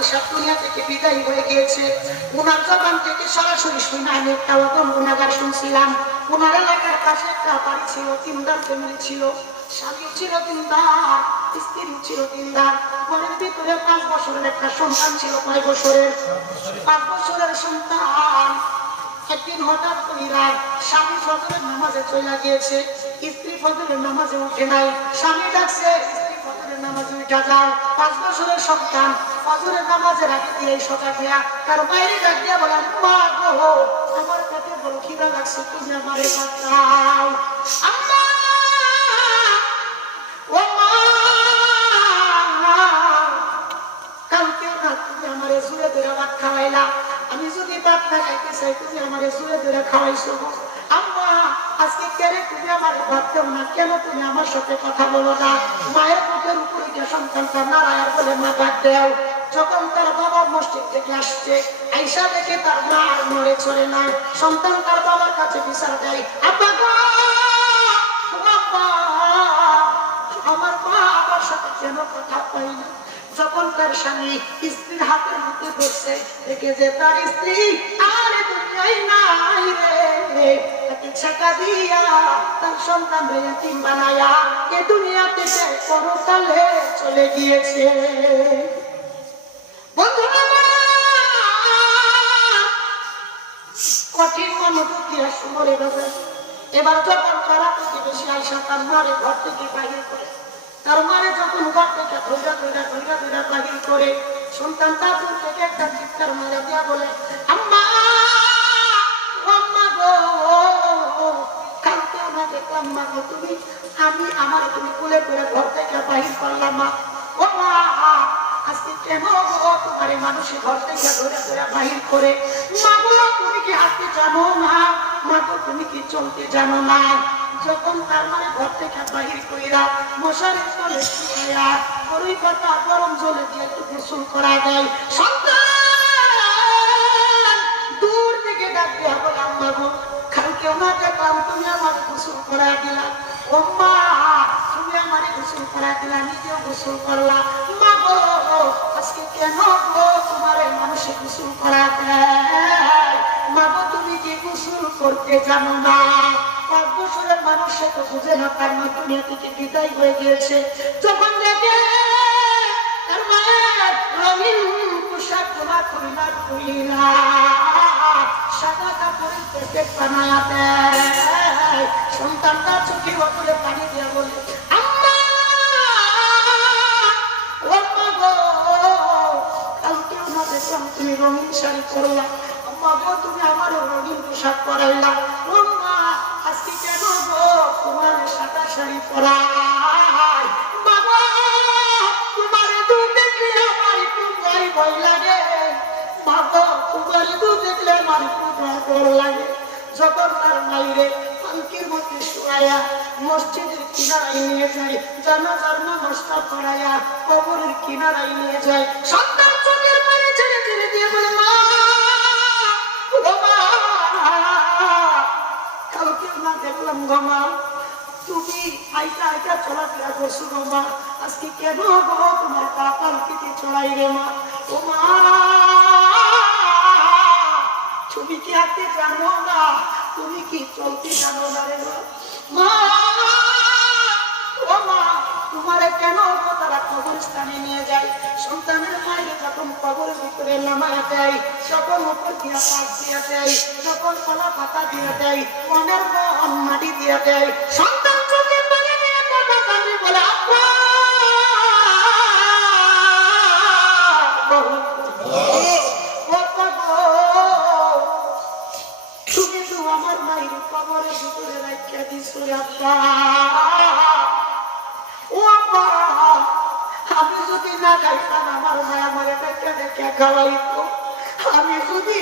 হিসাব দুনিয়া থেকে বিদায় হয়ে গিয়েছে। ওনার জবান থেকে সরাসরি শুনে আমি একটা গুণাগার শুনছিলাম। ওনার এলাকার পাশে একটা বাড়ি ছিল, তিনদার ফ্যামিলি ছিল, স্বামী ছিল তিনদার, স্ত্রী ছিল তিনদার, ঘরের ভিতরে 5 বছরের একটা সন্তান ছিল। 5 বছরের 5 বছরের সন্তান। একদিন হঠাৎ কইরা স্বামী ফজরের নামাজে চলে গিয়েছে, স্ত্রী ফজরের নামাজে উঠে নাই। স্বামী ডাকছে, স্ত্রী ফজরের নামাজে উঠে যাও। 5 বছরের সন্তান ফজরের নামাজের আগে দিয়ে সজাগ হইয়া তার বাইরে ডাক দিয়া বলেন, মা গো, আমার পেটে বড় খিদা লাগছে, তুমি আমারে ভাত দাও। আম্মা, ও মা, কালকে না তুমি আমারে জুড়ে ধরে ভাত খাওয়াইলা, আমি যদি ভাত না খাইতে চাই তুমি আমারে জুড়ে ধরে খাওয়াইছো। আম্মা, আজকে কেন তুমি আমার ভাত দেও না, কেন তুমি আমার সাথে কথা বলো না? মায়ের মুখের উপরে গিয়ে সন্তানটা নারায়ার বলে মা ভাত দেও। যখন তার বাবা মসজিদ থেকে আসছে, আইসা দেখে তার মা আর নড়ে চড়ে না। সন্তান তার বাবার কাছে বিচার দেয়, আব্বা গো, আব্বা, আমার মা আমার সাথে কেন কথা পাই না? যখন তার স্বামী স্ত্রীর হাতের মধ্যে ধরছে, দেখে যে তার স্ত্রী আর দুনিয়ায় নাই রে, তাকে ছাকা দিয়া তার সন্তান এতিম বানায়া এ দুনিয়া থেকে পরকালে চলে গিয়েছে। বন্ধুরা, কঠিন মনোযোগ দিয়া শুনে গেছে। এবার যখন পাড়া প্রতিবেশী আইসা তার মারে ঘর থেকে বাহির করে, তার মারে যখন ঘর থেকে ধৈরা বাহির করে, সন্তানটা দূর থেকে একটা চিৎকার মারা দিয়া বলে, আম্মা, আম্মা গো, কালকে না দেখলাম মা গো, তুমি তুমি কোলে করে ঘর থেকে বাহির করলাম মা। ও মা, আজকে কেন গো তোমার মানুষে ঘর থেকে ধরে বাহির করে? মা গো, তুমি কি হাঁটতে জানো না? মা গো, তুমি কি চলতে জানো না? যখন তার মানে ঘর থেকে বাহির কইরা মশারির তলে শুয়া বড়ই পাতা গরম জলে দিয়ে একটু গোসল করা দেয়, সন্তান দূর থেকে ডাক দিয়া বলে, আম্মা গো, কালকেও না দেখলাম তুমি আমার গোসল করা দিলা। ও মা, তুমি আমার গোসল করা দিলা, নিজেও গোসল করলা। মা গো, আজকে কেন গো তোমার মানুষে গোসল করা দেয়? মা গো, তুমি কি গোসল করতে জানো না? 5 বছরের মানুষ সে তো বুঝে না, তার মা দুনিয়া থেকে বিদায় হয়ে গিয়েছে। যখন দেখে তার মায়ের রঙিন পোশাক তোমার পরিবার কইলা সাদা কাপড়ের প্যাকেট বানায়া দেয়, সন্তানটা চোখে বছরে পানি দিয়ে বলে, আম্মা, ও মা গো, কালকে না দেখলাম তুমি রঙিন শাড়ি পরলা। আম্মা গো, তুমি আমার রঙিন পোশাক পরাইলা। ও মা, আজকে কেন গো তোমার সাদা শাড়ি পরাই? বাবা, তোমার দুধ দেখলে আমার একটু ভয় লাগে। বাবা, তোমার দুধ দেখলে আমার একটু ভয় লাগে। যখন তার মাইরে পালকির মধ্যে শুয়াইয়া মসজিদের কিনারায় নিয়ে যায়, জানাজার নামাজটা পড়াইয়া কবরের কিনারায় নিয়ে যায়, সন্তান চোখের পানি ছেড়ে ছেড়ে দিয়ে বলে, মা, ও মা, কালকে না দেখলাম গো মা, তুমি আইটা আইটা চলাফেরা করছো গো মা, আজকে কেন গো তোমার পাতাল কেটে চড়াই রে মা? ও মা, তুমি কি হাঁটতে জানো না? তুমি কি চলতে জানো না রে মা? ও মা, তোমারে কেন গো তারা কবরস্থানে নিয়ে যায়? সন্তানের মায়ের যখন কবরের ভিতরে নামায়া দেয়, যখন উপর দিয়া পাশ দিয়া দেয়, যখন কলা পাতা দিয়ে দেয়, মনের মন মাটি দিয়ে দেয়, সন্তান চোখের পানি দিয়ে কথা কাঁদে বলে, আব্বা, তুমি তো আমার মায়ের কবরের ভিতরে রাখিয়া দিছো আব্বা। ও আব্বা, আমি যদি না খাইতাম আমার মায় আমার একটা দেখে খাওয়াইতো, আমি যদি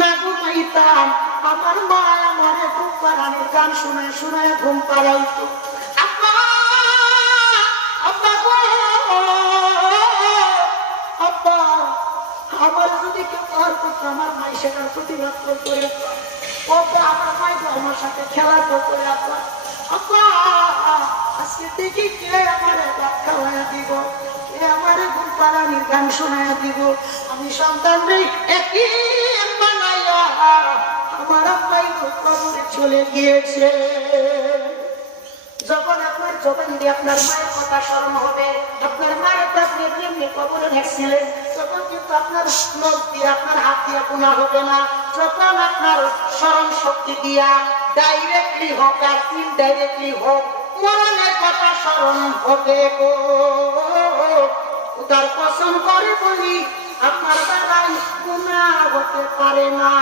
না ঘুমাইতাম আমার মা আমার ঘুম পাড়ানোর গান শোনায় শোনায় ঘুম পাড়াইতো। আব্বা, আব্বা গো, আব্বা, আমার যদি কেউ পার করতো আমার মাই সেটার প্রতিবাদ করে, আব্বা, আমার মাই তো আমার সাথে খেলা করে, আব্বা, আব্বা, আজকে দেখি কে আমার ভাত খাওয়াইয়া দিব, কে আমার ঘুম পাড়ানির গান শোনায় দিব। আমি সন্তান রে একই বানাইয়া আমার আব্বাই কবরে চলে গিয়েছে। যখন আপনার চোখে যদি আপনার মায়ের কথা স্মরণ হবে, আপনার মায়ের আপনি যেমনি কবরে রেখেছিলেন, তখন কিন্তু আপনার নখ দিয়ে আপনার হাত দিয়ে গুণা হবে না। যখন আপনার স্মরণ শক্তি দিয়া ডাইরেক্টলি হোক আর ইনডাইরেক্টলি হোক মরণের কথা স্মরণ হবে গো। তার কসম করে বলি আপনার দ্বারা গুনাহ হতে পারে না।